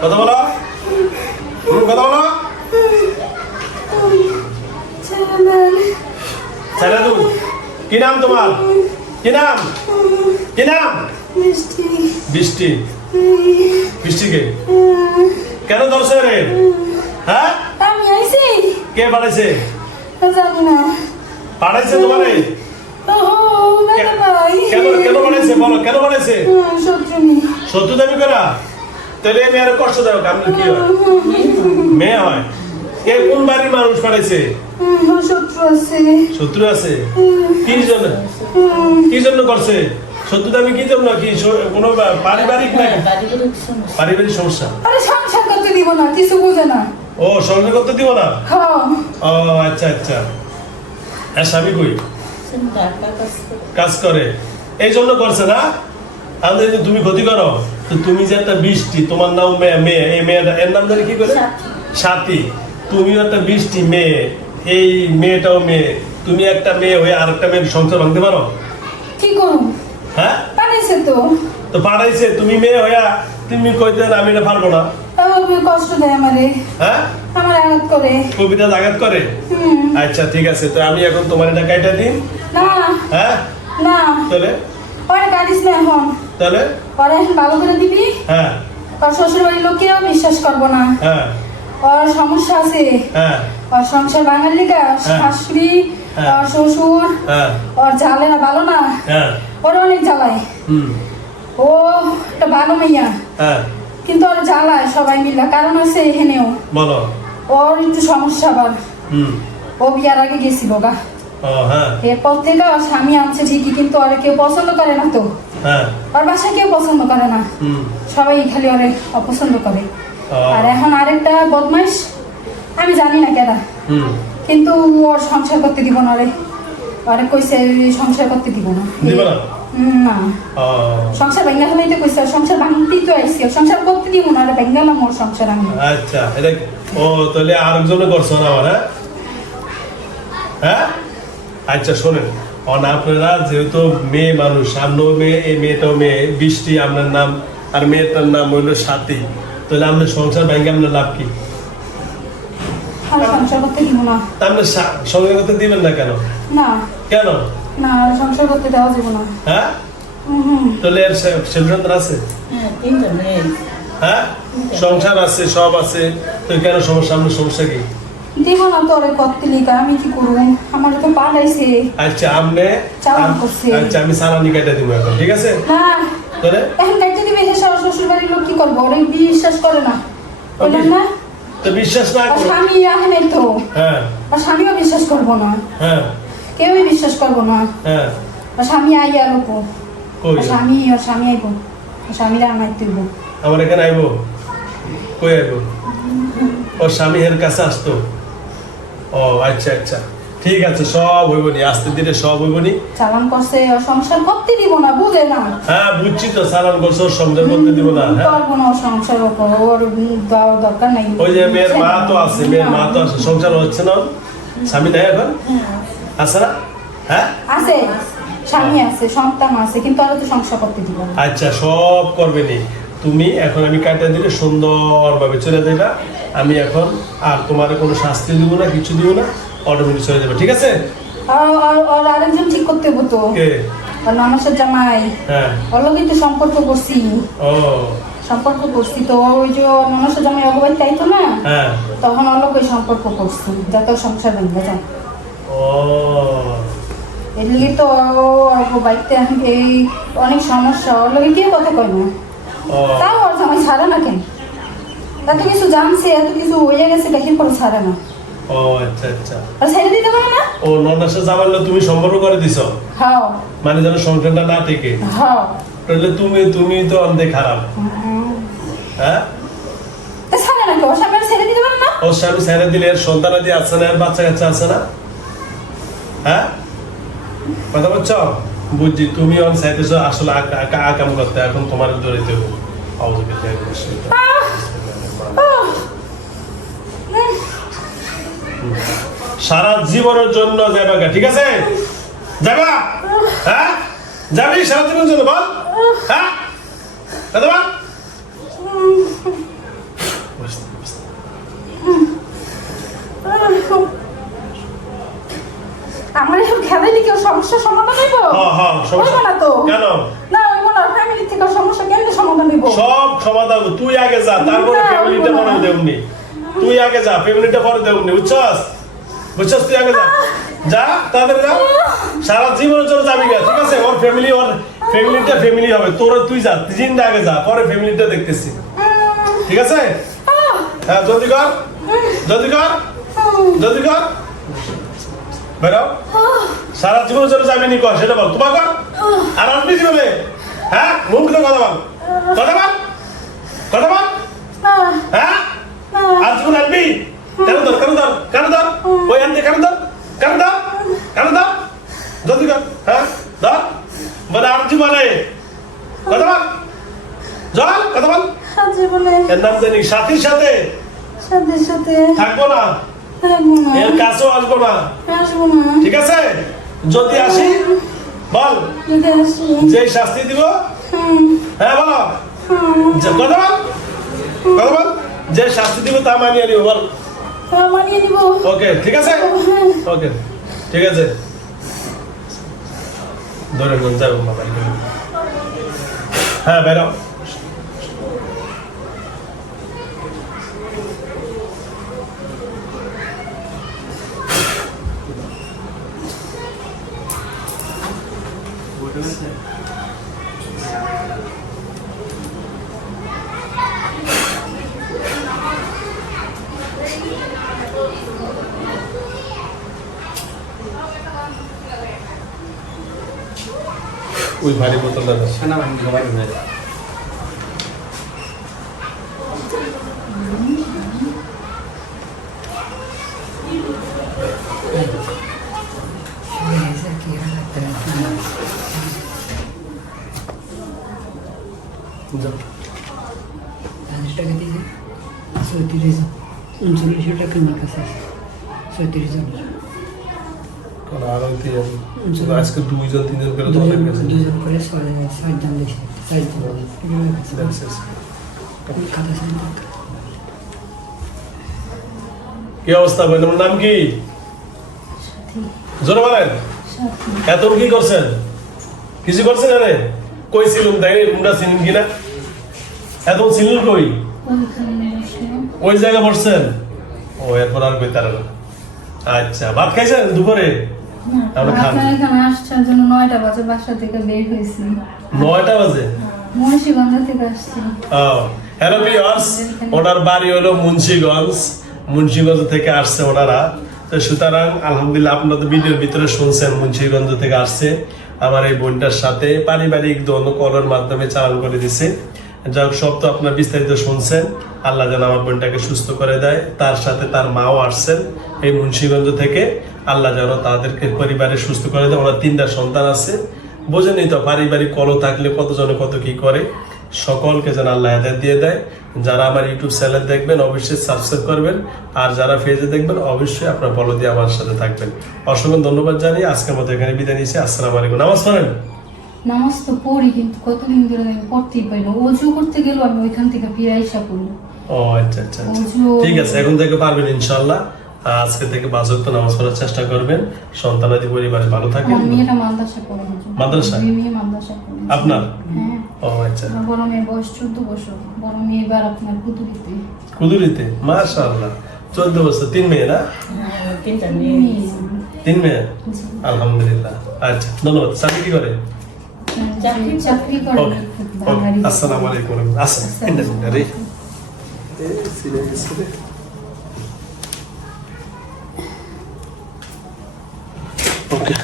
কথা বলো। কথা বলো। তুমি কি নাম তোমার? কি নাম? কি নাম? বৃষ্টি। বৃষ্টিকে কেন ধরছে রে হ্যাঁ? আমি আইছি কে পাঠাইছে? জানি না। পাঠাইছে তোমারে? কেন কেন পাঠাইছে বলো কেন পাঠাইছে শত্রু দাবি করা? তাহলে এই মেয়ের কষ্ট দেও কি হয়? মেয়ে হয়। কে কোন বাড়ির মানুষ পাঠাইছে শত্রু আছে। শত্রু আছে? কি জন্য? কি জন্য করছে? শত্রু দাবি কি জন্য? কি কোনো পারিবারিক না? পারিবারিক সমস্যা। আরে সংসার করতে দিব না কিছু বুঝে না। ও সংসার করতে দিব না? হ্যাঁ। ও আচ্ছা আচ্ছা। হ্যাঁ স্বামী কই? কাজ করে। এই জন্য করছে না? যদি তুমি ক্ষতি করো তো তুমি যে একটা বৃষ্টি তোমার নাম মেয়ে মেয়ে এই মেয়েটা এর নাম জানি কি করে? সাথী। তুমিও একটা বৃষ্টি মেয়ে এই মেয়েটাও মেয়ে। তুমি একটা মেয়ে হয়ে আর একটা মেয়ের সংসার ভাঙতে পারো? কি করুন হ্যাঁ? পানিছে তো। তো পাঠাইছে তুমি মেয়ে হইয়া তুমি কইতে আমি এটা পারব না। কষ্ট দেয় আমারে। হ্যাঁ? আমার আঘাত করে। কবিতা আঘাত করে? আচ্ছা ঠিক আছে তো আমি এখন তোমার এটা কাইটা না। হ্যাঁ? না। তাহলে? পরে কাটিস না এখন। তাহলে? পরে এখন ভালো করে দিবি। হ্যাঁ। শ্বশুর বাড়ির বিশ্বাস করব না। হ্যাঁ। ওর সমস্যা আছে। হ্যাঁ। ওর সংসার বাঙালি গা শাশুড়ি হ্যাঁ। ওর শ্বশুর হ্যাঁ। ওর জ্বালে না ভালো না। হ্যাঁ। ওর অনেক জ্বালায়। হুম। ও একটা ভালো মেয়া। হ্যাঁ। কিন্তু ওর জ্বালায় সবাই মিলে। কারণ আছে এখানেও। বলো। ওর একটু সমস্যা হুম। ও বিয়ার আগে গেছিল গা। হ্যাঁ। এরপর থেকে ওর স্বামী আনছে ঠিকই কিন্তু ওর কেউ পছন্দ করে না তো। হ্যাঁ। ওর বাসায় কেউ পছন্দ করে না। সবাই খালি ওরে অপছন্দ করে। আর এখন আরেকটা বদমাইশ আমি জানি না কেনা কিন্তু ওর সংসার করতে দিব না রে। আরে কইছে সংসার করতে দিব না? না? হুম, না ও। সংসার ভেঙ্গা হলেই কইছে সংসার ভাঙতেই তো আইসি সংসার করতে দিব না রে ভেঙ্গালাম সংসার আমি আচ্ছা এটা ও তাহলে আরেকজন করছ না আমার হ্যাঁ? হ্যাঁ? আচ্ছা শোনেন অন আপনারা যেহেতু মেয়ে মানুষ আমরাও মেয়ে এই মেয়েটাও মেয়ে বৃষ্টি আপনার নাম আর মেয়েটার নাম হইল সাথী। তাহলে আপনার সংসার ব্যাংকে আপনার লাভ কি? সংসার করতে দিব না। আপনি সা- করতে দিবেন না কেন? না। কেন? না সংসার করতে দেওয়া যাব না। হ্যাঁ? হুম, হুম। তাহলে এর ছেলেসন্তান আছে? হ্যাঁ সংসার আছে সব আছে। তো কেন সমস্যা আপনার সমস্যা কি? দিব না তো করতে লিগা আমি কি করব? আমার তো পালাইছে। আচ্ছা আপনি চালান করছে। আচ্ছা আমি সালানি কাটা দিব এখন ঠিক আছে? না। তাহলে? এখন কাটতে দিবে সে শ্বশুর বাড়ির লোক কি করব? ওরে বিশ্বাস করে না। তো বিশ্বাস না স্বামী নাই তো। হ্যাঁ। আর স্বামীও বিশ্বাস করব না। হ্যাঁ। কেউই বিশ্বাস করব না। হ্যাঁ। স্বামী আইয়া লোক স্বামী ওর স্বামী আইব। স্বামীরা আমার তুইব। আমার এখানে আইব? কই আইব? ওর স্বামী এর কাছে আসতো। ও আচ্ছা আচ্ছা। ঠিক আছে সব হইব নি। আস্তে ধীরে সব হইব নি। চালান করছে ওর সংসার করতে দিব না বুঝে না। হ্যাঁ বুঝছি তো সালাম করছ ওর সংসার করতে দিব না। হ্যাঁ। করব না সংসার ওর দেওয়ার দরকার নাই। ওই যে মেয়ের মা তো আছে মেয়ের মা তো আছে সংসার হচ্ছে না। স্বামী নাই এখন? আছে না? হ্যাঁ? আছে। স্বামী আছে সন্তান আছে কিন্তু আর তো সংসার করতে দিব। আচ্ছা সব করবে নি। তুমি এখন আমি কাটা দিলে সুন্দরভাবে চলে যাবে আমি এখন আর তোমার কোনো শাস্তি দিব না কিছু দিব না অটোমেটিক চলে যাবে ঠিক আছে? আর আর- আর আরেকজন ঠিক করতে হব তো। কে? আর জামাই। হ্যাঁ। ওর লোক কিন্তু সম্পর্ক করছি। ও। সম্পর্ক করছি তো ওই যে নামাসের জামাই অগবাই তাইতো না? হ্যাঁ। তখন ওর লোক ওই সম্পর্ক করছি যাতে সংসার ভেঙে যায়। ও তো বাড়িতে এই অনেক সমস্যা। ওর লোকে কেউ কথা কয় না। তাও ওর জামাই ছাড়ে না কেন? এত কিছু জানছে এত কিছু হয়ে গেছে দেখেন পরে ছাড়ে না। ও আচ্ছা আচ্ছা। আর ছেড়ে দিতে পারে না? ও নন্দাসে জামাইলে তুমি সম্পর্ক করে দিছ? হাও মানে যেন সংসারটা না টেকে। হাও তাহলে তুমি তুমি তো অনেক খারাপ হ্যাঁ। তা ছাড়ে না কেউ সামনে ছেড়ে দিতে পারে না? ওর স্বামী ছেড়ে দিলে এর সন্তানাদি আছে না এর বাচ্চা কাচ্চা আছে না? হ্যাঁ? কথা বলছ? বুঝছি তুমি অন চাইতেছ আসলে আকা- আকা- আকাম করতে? এখন তোমার জড়িত! সারা জীবনের জন্য যাবা ঠিক আছে? যাবা হ্যাঁ? যাবি সারা জীবনের জন্য বল। হ্যাঁ কথা বল আমার এখন খেলাইলে কেউ সমস্যার সমাধান হইব হ্যাঁ না তো। কেন? না হইব না ফ্যামিলি থেকে সমস্যা কেমনে সমাধান হইব? সব সমাধান হবে। তুই আগে যা তারপরে ফ্যামিলিটা না। পরে দেউনি তুই আগে যা ফ্যামিলিটা পরে দেউনি বুঝছস? বুঝছস তুই আগে যা। যা তাদের যা। সারা জীবনের জন্য যাবি গা ঠিক আছে? ওর ফ্যামিলি ওর ফ্যামিলিটা ফ্যামিলি হবে। তোর তুই যা জিন্দা আগে যা পরে ফ্যামিলিটা দেখতেছি। ঠিক আছে? হ্যাঁ জলদি কর। জলদি কর। জলদি কর। বেরাও সারা জীবনের জন্য যাবি নি সেটা বল। তোমার কর আর আপনি জীবনে হ্যাঁ? মুখ কথা বল। কথা বল। কথা বল। হ্যাঁ? আর জীবন আনবি কেন ধর কেন ধর কেন ধর? ওই আনতে কেন ধর? কেন ধর? কেন ধর? কর হ্যাঁ? ধর। বলে আর জীবনে। কথা বল। জল কথা বল। জীবনে। এর নাম জানি সাথীর সাথে। সাথে। সাথে থাকব না। এর কাছেও আসব না। আসব না। ঠিক আছে? যদি আসি বল। যে শাস্তি দিব হ্যাঁ বলো। যে কথা বল। কথা বল। যে শাস্তি দিব তা মানিয়ে নিব বল। মানিয়ে নিব। ওকে ঠিক আছে? হ্যাঁ। ওকে ঠিক আছে। ধরে যাব হ্যাঁ বেরো। ওই ভারী বোতলটা দাও। সেনাবাহিনী সবাই হয়ে যাও। হাজার টাকা দিয়েছে চৌত্রিশ জন উনচল্লিশশো টাকা আমার কাছে আছে চৌত্রিশ আর আজকে দুইজন তিনজন করে তো অনেক গেছে করে কি অবস্থা ভাই? তোমার নাম কি? জোরে বলেন। এত কি করছেন? কিছু করছেন আরে? কই ছিলুম তাই তোমরা চিনেন কিনা? এত ছিলেন কই? ওই জায়গায় বসছেন? ও এরপর আর বেতার না। আচ্ছা ভাত খাইছেন দুপুরে? তাহলে খান। এখানে জন্য বাজে বাসা থেকে বের বাজে? মুন্সিগঞ্জ থেকে আসছি। হ্যালো ভিউয়ার্স ওনার বাড়ি হলো মুন্সিগঞ্জ। মুন্সিগঞ্জ থেকে আসছে ওনারা। তো সুতরাং আলহামদুলিল্লাহ আপনাদের ভিডিওর ভিতরে শুনছেন মুন্সিগঞ্জ থেকে আসছে। আমার এই বোনটার সাথে পারিবারিক দোনো কলের মাধ্যমে চালান করে দিছে। যাই সব তো আপনার বিস্তারিত শুনছেন। আল্লাহ যেন আমার বোনটাকে সুস্থ করে দেয়, তার সাথে তার মাও আসছেন এই মুন্সিগঞ্জ থেকে। আল্লাহ যেন তাদেরকে পরিবারে সুস্থ করে দেয়। ওনার তিনটা সন্তান আছে। বোঝেনি তো পারিবারিক কল থাকলে কতজনে কত কি করে। সকলকে যেন আল্লাহ হেদায়ত দিয়ে দেয়। যারা আমার ইউটিউব চ্যানেল দেখবেন, অবশ্যই সাবস্ক্রাইব করবেন। আর যারা ফেজে দেখবেন, অবশ্যই আপনার বলো দিয়ে আমার সাথে থাকবেন। অসংখ্য ধন্যবাদ জানিয়ে আজকের মতো এখানে বিদায় নিচ্ছি আসসালামু আলাইকুম। পড়েন। নামাজ তো পড়ি কিন্তু কতদিন ধরে আমি পড়তেই পারি না। অজু করতে গেলেও আমি ওইখান থেকে ফিরে আইসা করি ও আচ্ছা আচ্ছা আচ্ছা। ঠিক আছে এখন থেকে পারবেন ইনশাল্লাহ আজকে থেকে পাঁচ ওয়াক্ত নামাজ পড়ার চেষ্টা করবেন। সন্তানাদি পরিবারে ভালো আমার মেয়েটা মাদ্রাসা করে মাদ্রাসা? মেয়ে মাদ্রাসা করে আপনার? হ্যাঁ। ও আচ্ছা। আমার বড় মেয়ের বয়স চোদ্দ বছর। বড় মেয়ে এবার আপনার পুতুলিতে কুদুরিতে? মাশাআল্লাহ। চোদ্দ বছর। তিন মেয়ে না? তিনটা মেয়ে। তিন মেয়ে? আলহামদুলিল্লাহ। আচ্ছা ধন্যবাদ। স্বামী কি করে? চাকরি চাকরি করে আসসালামু আলাইকুম এ ওকে